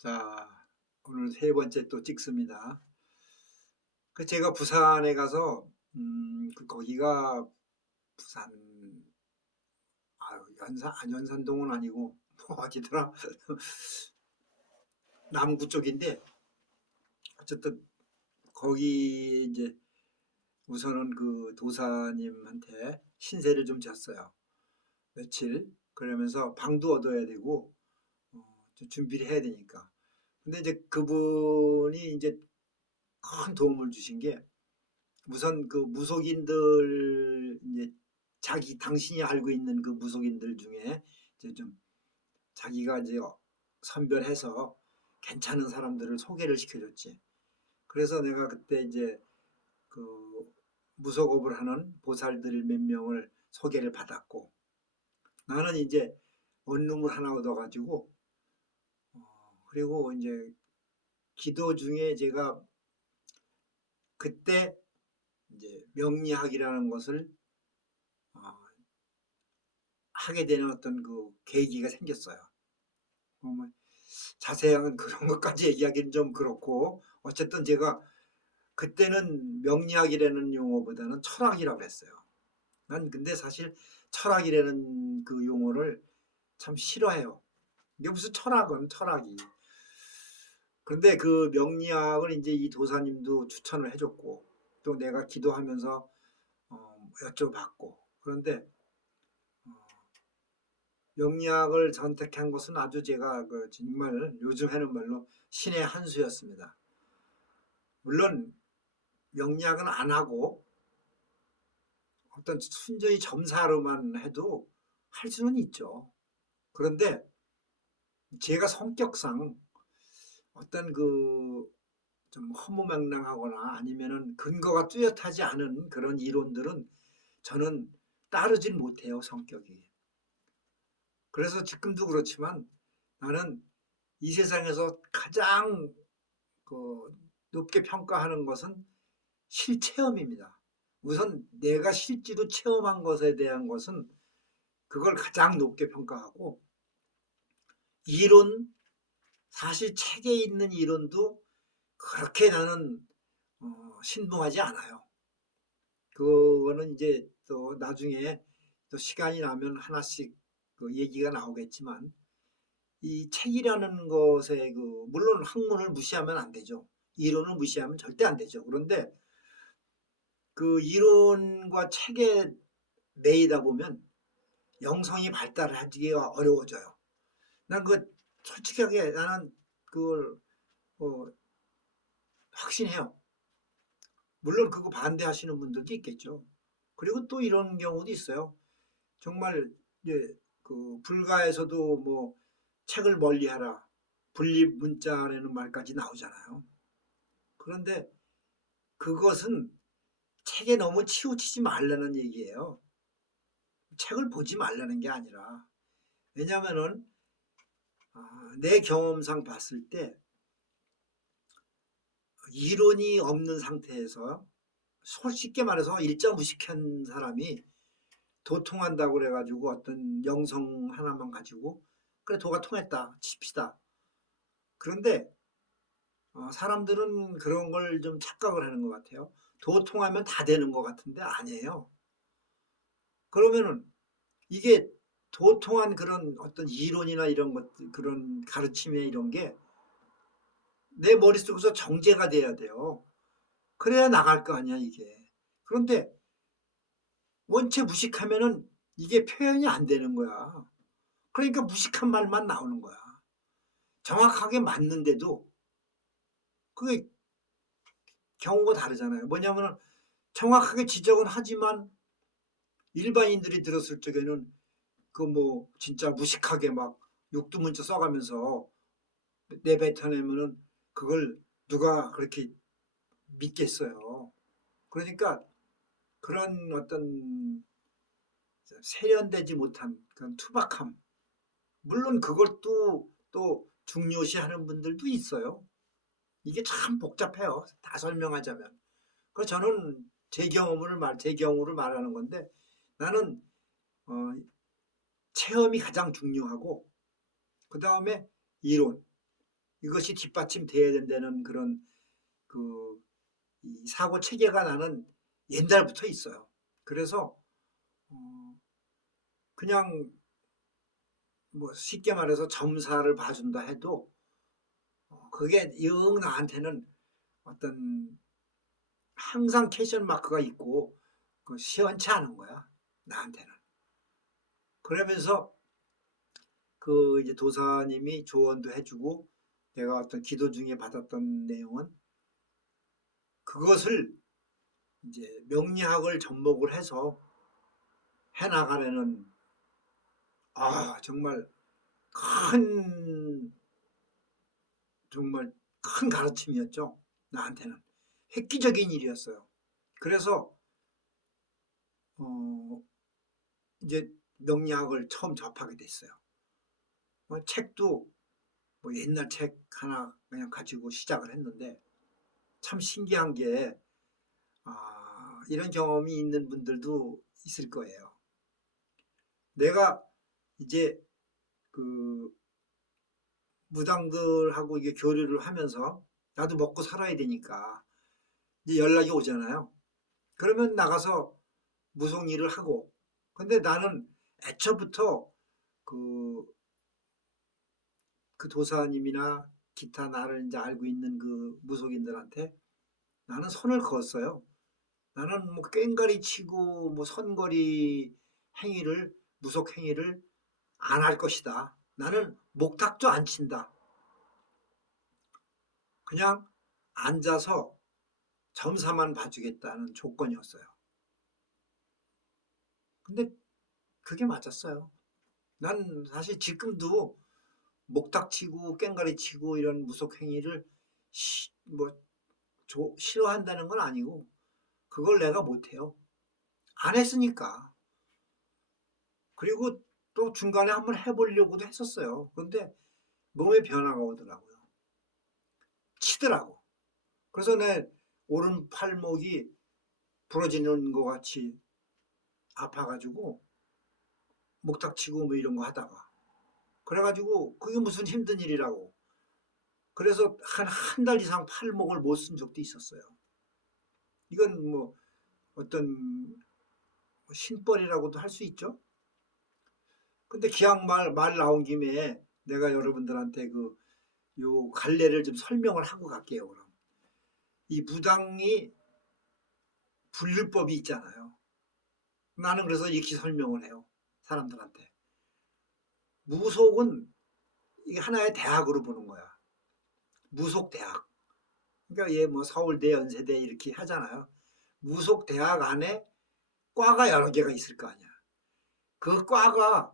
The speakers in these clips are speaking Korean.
자, 오늘 세 번째 또 찍습니다. 제가 부산에 가서, 거기가 부산, 연산동은 아니고, 뭐 어디더라? 남구 쪽인데, 어쨌든, 거기 이제 우선은 그 도사님한테 신세를 좀 졌어요. 며칠. 그러면서 방도 얻어야 되고, 좀 준비를 해야 되니까. 근데 이제 그분이 이제 큰 도움을 주신 게, 우선 그 무속인들 이제 당신이 알고 있는 그 무속인들 중에 이제 좀 자기가 이제 선별해서 괜찮은 사람들을 소개를 시켜줬지. 그래서 내가 그때 이제 그 무속업을 하는 보살들 몇 명을 소개를 받았고, 나는 이제 원룸을 하나 얻어가지고, 그리고 이제 기도 중에 제가 그때 이제 명리학이라는 것을 어, 하게 되는 어떤 그 계기가 생겼어요. 뭐 자세한 그런 것까지 얘기하기는 좀 그렇고, 어쨌든 제가 그때는 명리학이라는 용어보다는 철학이라고 했어요. 난 근데 사실 철학이라는 그 용어를 참 싫어해요. 이게 무슨 철학은 철학이. 그런데 그 명리학을 이제 이 도사님도 추천을 해줬고, 또 내가 기도하면서 여쭤봤고, 그런데 명리학을 선택한 것은 아주 제가 그 정말 요즘 하는 말로 신의 한 수였습니다. 물론 명리학은 안 하고 어떤 순전히 점사로만 해도 할 수는 있죠. 그런데 제가 성격상 어떤 그 좀 허무맹랑하거나 아니면은 근거가 뚜렷하지 않은 그런 이론들은 저는 따르질 못해요, 성격이. 그래서 지금도 그렇지만 나는 이 세상에서 가장 그 높게 평가하는 것은 실체험입니다. 우선 내가 실제로 체험한 것에 대한 것은 그걸 가장 높게 평가하고, 이론, 사실 책에 있는 이론도 그렇게 나는 신봉하지 않아요. 그거는 이제 또 나중에 또 시간이 나면 하나씩 그 얘기가 나오겠지만, 이 책이라는 것에 그 물론 학문을 무시하면 안 되죠. 이론을 무시하면 절대 안 되죠. 그런데 그 이론과 책에 매이다 보면 영성이 발달하기가 어려워져요. 난 그 솔직하게 나는 그걸 어, 확신해요. 물론 그거 반대하시는 분들도 있겠죠. 그리고 또 이런 경우도 있어요. 정말 이제 그 불가에서도 뭐 책을 멀리하라, 분립 문자라는 말까지 나오잖아요. 그런데 그것은 책에 너무 치우치지 말라는 얘기예요. 책을 보지 말라는 게 아니라, 왜냐하면은 내 경험상 봤을 때 이론이 없는 상태에서 솔직히 말해서 일자 무식한 사람이 도통한다고 그래가지고 어떤 영성 하나만 가지고 그래 도가 통했다 칩시다. 그런데 사람들은 그런 걸 좀 착각을 하는 것 같아요. 도통하면 다 되는 것 같은데 아니에요. 그러면은 이게 도통한 그런 어떤 이론이나 이런 것들, 그런 가르침에 이런 게 내 머릿속에서 정제가 돼야 돼요. 그래야 나갈 거 아니야, 이게. 그런데 원체 무식하면은 이게 표현이 안 되는 거야. 그러니까 무식한 말만 나오는 거야. 정확하게 맞는데도 그게 경우가 다르잖아요. 뭐냐면은 정확하게 지적은 하지만 일반인들이 들었을 적에는 그 뭐 진짜 무식하게 막 육두문자 써가면서 내뱉어내면은 그걸 누가 그렇게 믿겠어요. 그러니까 그런 어떤 세련되지 못한 그런 투박함, 물론 그걸 또 중요시하는 분들도 있어요. 이게 참 복잡해요. 다 설명하자면. 그래서 저는 제 경우를 말하는 건데, 나는 어, 체험이 가장 중요하고 그 다음에 이론. 이것이 뒷받침돼야 된다는 그런 이 사고 체계가 나는 옛날부터 있어요. 그래서 그냥 뭐 쉽게 말해서 점사를 봐준다 해도 그게 영 나한테는 어떤 항상 캐션 마크가 있고 시원치 않은 거야 나한테는. 그러면서 이제 도사님이 조언도 해주고 내가 어떤 기도 중에 받았던 내용은 그것을 이제 명리학을 접목을 해서 해나가려는 정말 큰 정말 큰 가르침이었죠. 나한테는 획기적인 일이었어요. 그래서 이제 명리학을 처음 접하게 됐어요. 책도 뭐 옛날 책 하나 그냥 가지고 시작을 했는데 참 신기한 게 이런 경험이 있는 분들도 있을 거예요. 내가 이제 그 무당들하고 이게 교류를 하면서 나도 먹고 살아야 되니까 이제 연락이 오잖아요. 그러면 나가서 무속 일을 하고, 근데 나는 애초부터 그, 그 도사님이나 기타 나를 이제 알고 있는 그 무속인들한테 나는 선을 그었어요. 나는 뭐 꽹과리 치고 뭐 선거리 행위를, 무속 행위를 안 할 것이다. 나는 목탁도 안 친다. 그냥 앉아서 점사만 봐주겠다는 조건이었어요. 근데 그게 맞았어요. 난 사실 지금도 목탁 치고 꽹과리 치고 이런 무속 행위를 뭐 싫어한다는 건 아니고 그걸 내가 못해요. 안 했으니까. 그리고 또 중간에 한번 해보려고도 했었어요. 그런데 몸에 변화가 오더라고요. 치더라고. 그래서 내 오른 팔목이 부러지는 것 같이 아파가지고 목탁 치고 뭐 이런 거 하다가 그래가지고 그게 무슨 힘든 일이라고. 그래서 한 달 이상 팔목을 못 쓴 적도 있었어요. 이건 뭐 어떤 신벌이라고도 할 수 있죠. 근데 기왕 말 나온 김에 내가 여러분들한테 요 갈래를 좀 설명을 하고 갈게요. 그럼 이 무당이 분류법이 있잖아요. 나는 그래서 이렇게 설명을 해요. 사람들한테. 무속은 이게 하나의 대학으로 보는 거야. 무속대학. 그러니까 얘 뭐 서울대, 연세대 이렇게 하잖아요. 무속대학 안에 과가 여러 개가 있을 거 아니야. 그 과가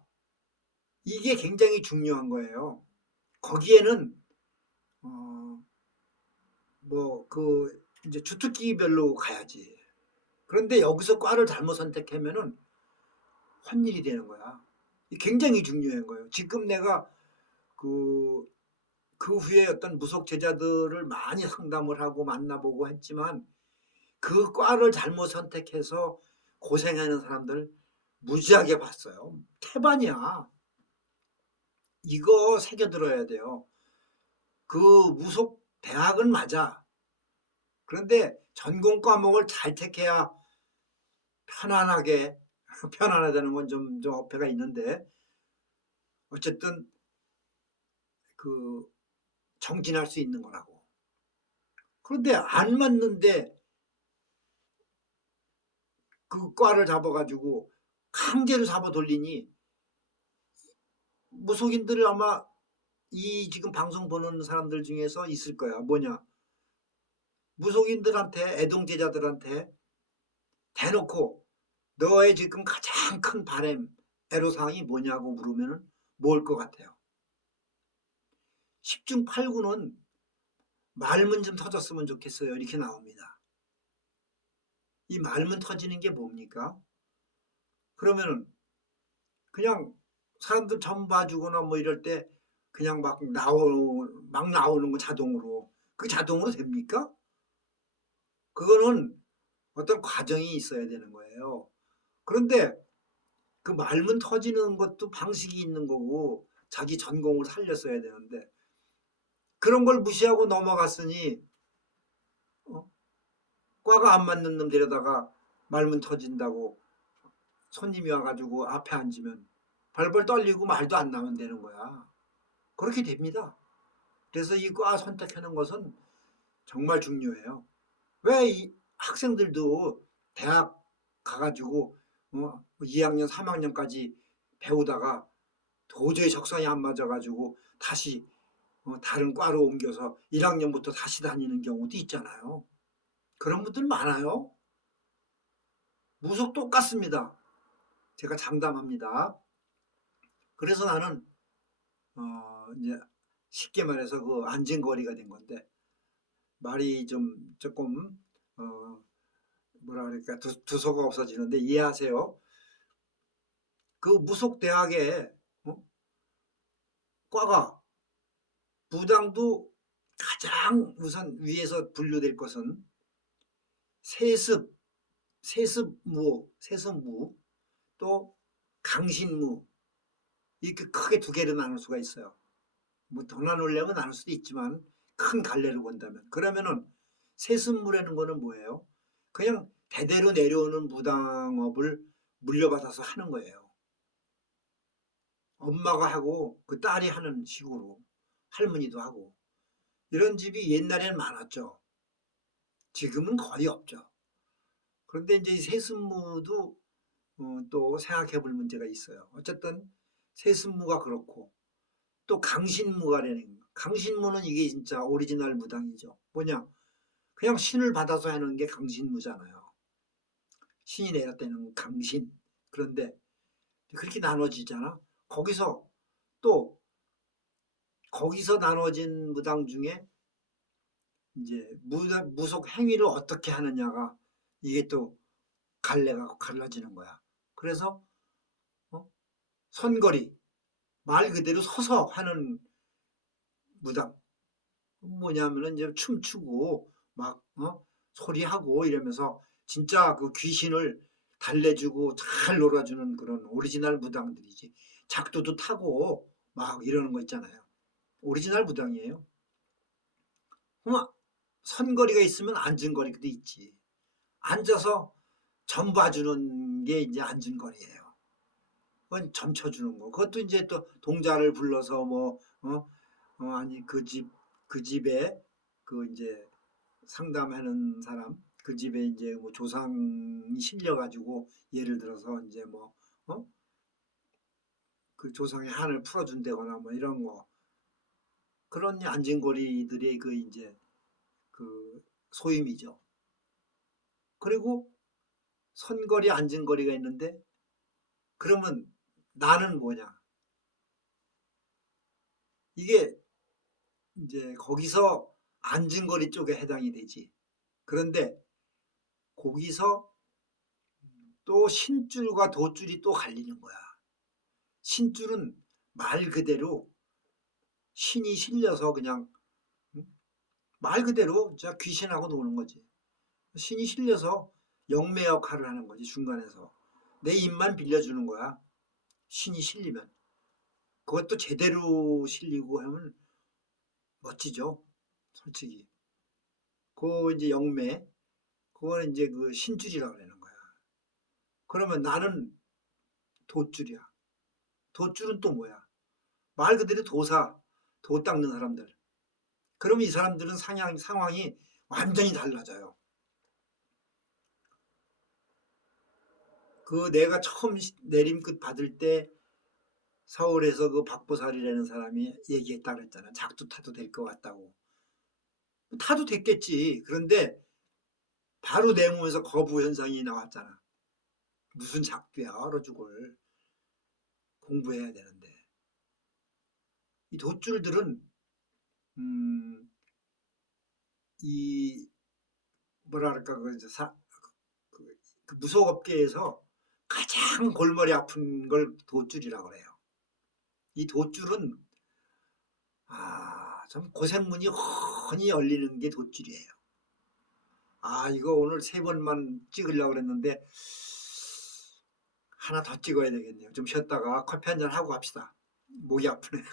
이게 굉장히 중요한 거예요. 거기에는 이제 주특기별로 가야지. 그런데 여기서 과를 잘못 선택하면은 헛일이 되는 거야. 굉장히 중요한 거예요. 지금 내가 그 후에 어떤 무속 제자들을 많이 상담을 하고 만나보고 했지만 그 과를 잘못 선택해서 고생하는 사람들 무지하게 봤어요. 태반이야. 이거 새겨들어야 돼요. 그 무속 대학은 맞아. 그런데 전공 과목을 잘 택해야 편안하게 편안하다는 건 좀 어폐가 있는데 어쨌든 정진할 수 있는 거라고. 그런데 안 맞는데 그 과를 잡아가지고 강제로 잡아 돌리니 무속인들이 아마 이 지금 방송 보는 사람들 중에서 있을 거야. 뭐냐? 무속인들한테 애동제자들한테 대놓고 너의 지금 가장 큰 바램 애로사항이 뭐냐고 물으면 뭘 것 같아요? 10중 8구는 말문 좀 터졌으면 좋겠어요. 이렇게 나옵니다. 이 말문 터지는 게 뭡니까? 그러면은 그냥 사람들 점 봐주거나 뭐 이럴 때 그냥 막 나오는 거 자동으로. 그 자동으로 됩니까? 그거는 어떤 과정이 있어야 되는 거예요. 그런데 그 말문 터지는 것도 방식이 있는 거고 자기 전공을 살렸어야 되는데 그런 걸 무시하고 넘어갔으니 어? 과가 안 맞는 놈 데려다가 말문 터진다고 손님이 와가지고 앞에 앉으면 벌벌 떨리고 말도 안 나면 되는 거야. 그렇게 됩니다. 그래서 이 과 선택하는 것은 정말 중요해요. 왜 이 학생들도 대학 가가지고 2학년, 3학년까지 배우다가 도저히 적성이 안 맞아가지고 다시 다른 과로 옮겨서 1학년부터 다시 다니는 경우도 있잖아요. 그런 분들 많아요. 무속 똑같습니다. 제가 장담합니다. 그래서 나는 이제 쉽게 말해서 그 안진거리가 된 건데 말이 좀 조금 뭐라 그럴까 두서가 없어지는데 이해하세요. 그 무속 대학의 과가 부당도 가장 우선 위에서 분류될 것은 세습, 세습무, 또 강신무 이렇게 크게 두 개로 나눌 수가 있어요. 뭐 더 나누려면 나눌 수도 있지만 큰 갈래를 본다면 그러면은 세습무라는 거는 뭐예요? 그냥 대대로 내려오는 무당업을 물려받아서 하는 거예요. 엄마가 하고 그 딸이 하는 식으로 할머니도 하고 이런 집이 옛날에는 많았죠. 지금은 거의 없죠. 그런데 이제 세습무도 또 생각해 볼 문제가 있어요. 어쨌든 세습무가 그렇고 또 강신무가라는 거. 강신무는 이게 진짜 오리지널 무당이죠. 뭐냐? 그냥 신을 받아서 하는 게 강신무잖아요. 신이 내렸다는 강신. 그런데 그렇게 나눠지잖아. 또 거기서 나눠진 무당 중에 이제 무속 행위를 어떻게 하느냐가 이게 또 갈래가 갈라지는 거야. 그래서 선거리 말 그대로 서서 하는 무당 뭐냐면은 이제 춤추고 막 소리하고 이러면서 진짜 그 귀신을 달래주고 잘 놀아주는 그런 오리지널 무당들이지. 작두도 타고 막 이러는 거 있잖아요. 오리지널 무당이에요. 그럼 선거리가 있으면 앉은 거리도 있지. 앉아서 점 봐주는 게 이제 앉은 거리예요. 그건 점 쳐주는 거. 그것도 이제 또 동자를 불러서 아니 그 집에 그 이제 상담하는 사람 그 집에 이제 뭐 조상이 실려가지고 예를 들어서 이제 그 조상의 한을 풀어준다거나 뭐 이런 거 그런 안진거리들의 그 이제 그 소임이죠. 그리고 선거리 안진거리가 있는데 그러면 나는 뭐냐? 이게 이제 거기서 안진거리 쪽에 해당이 되지. 그런데 거기서 또 신줄과 돛줄이 또 갈리는 거야. 신줄은 말 그대로 신이 실려서 그냥 말 그대로 진짜 귀신하고 노는 거지. 신이 실려서 영매 역할을 하는 거지. 중간에서 내 입만 빌려주는 거야. 신이 실리면 그것도 제대로 실리고 하면 멋지죠. 솔직히 그 이제 영매 그거는 이제 그 신줄이라고 그러는 거야. 그러면 나는 돛줄이야. 돛줄은 또 뭐야? 말 그대로 도 닦는 사람들. 그러면 이 사람들은 상황이 완전히 달라져요. 그 내가 처음 내림끝 받을 때 서울에서 그 박보살이라는 사람이 얘기했다 그랬잖아. 작두 타도 될 것 같다고. 타도 됐겠지. 그런데 바로 내 몸에서 거부 현상이 나왔잖아. 무슨 작두야, 얼어 죽을. 공부해야 되는데. 이 돛줄들은 이 뭐랄까 그 무속업계에서 가장 골머리 아픈 걸 돛줄이라고 그래요. 이 돛줄은 좀 고생문이 훤히 열리는 게 돛줄이에요. 이거 오늘 3번만 찍으려고 그랬는데 하나 더 찍어야 되겠네요. 좀 쉬었다가 커피 한잔 하고 합시다. 목이 아프네요.